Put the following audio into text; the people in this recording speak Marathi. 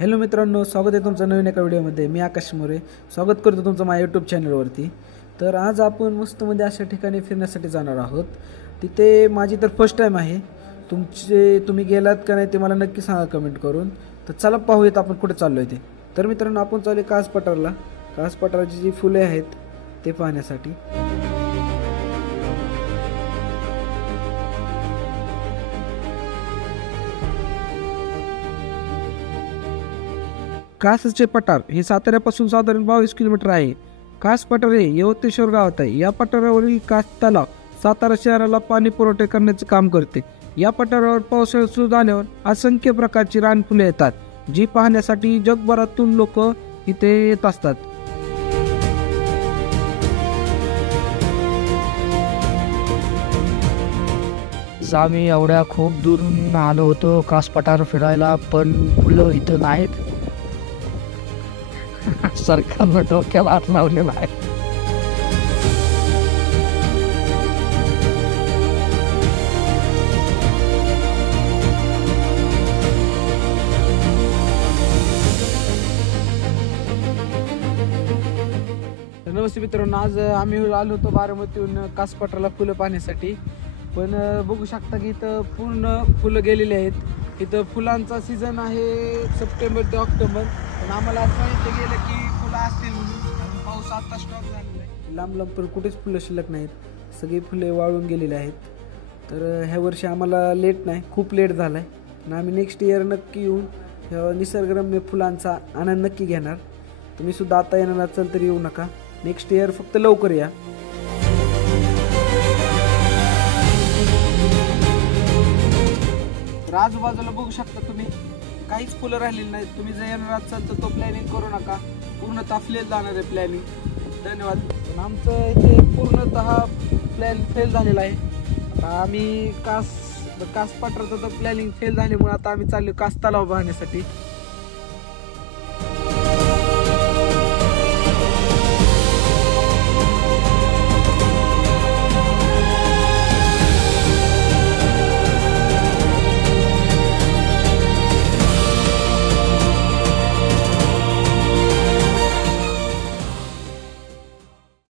हॅलो मित्रांनो, स्वागत आहे तुमचं नवीन एका व्हिडिओमध्ये। मी आकाश मोरे स्वागत करतो तुमचं माझ्या यूट्यूब चॅनलवरती। तर आज आपण मस्तमध्ये अशा ठिकाणी फिरण्यासाठी जाणार आहोत। तिथे माझी तर फर्स्ट टाईम आहे। तुम्ही गेलात का नाही ते मला नक्की सांगा कमेंट करून। तर चला पाहूयात आपण कुठे चाललोय ते। तर मित्रांनो, आपण चाललोय कास पठारला। कास पठाराची जी फुले आहेत ते पाहण्यासाठी। कासचे पठार हे साताऱ्यापासून साधारण 22 किलोमीटर आहे। कास पठार हे यवतेश्वर गावात आहे। या पठारावरील कास तलाव सातारा शहराला पाणी पुरवठा करण्याचे काम करते। या पठारावर पावसाळा सुरू झाल्यावर असंख्य प्रकारची रानफुले येतात, जी पाहण्यासाठी जगभरातून लोक इथे येत असतात। आम्ही एवढ्या खूप दूरून आलो होतो कास पठार फिरायला, पण फुलं इथं नाहीत। सरकारनं डोक्याला हात लावलेला आहे। नमस्ते मित्रांनो, आज आम्ही आलो होतो बारामतीहून कास पठारला फुलं पाहण्यासाठी। पण बघू शकता की इथं पूर्ण फुलं गेलेली आहेत। इथं फुलांचा सीझन आहे सप्टेंबर ते ऑक्टोबर, पण आम्हाला असं इथे गेलं की फुलं असतील म्हणून। पाऊस आता स्टॉप झालेला आहे, लांब लांब पण कुठेच फुलं शिल्लक नाहीत, सगळी फुले वाळून गेलेली आहेत। तर ह्या वर्षी आम्हाला लेट नाही, खूप लेट झाला आहे, पण आम्ही नेक्स्ट इयर नक्की येऊन ह्या निसर्गरम्य फुलांचा आनंद नक्की घेणार। तुम्ही सुद्धा आता येणार असाल तर येऊ नका, नेक्स्ट इयर फक्त लवकर या। तर आजूबाजूला बघू शकता तुम्ही, काहीच फुलं राहिलेली नाहीत। तुम्ही जर येणार असाल तर तो प्लॅनिंग करू नका, पूर्णतः फेल जाणार आहे प्लॅनिंग। धन्यवाद। पण आमचं इथे पूर्णतः प्लॅन फेल झालेला आहे। आता आम्ही कास पठाराचं तर प्लॅनिंग फेल झाल्यामुळे आता आम्ही चाललो कास तलाव पाहण्यासाठी।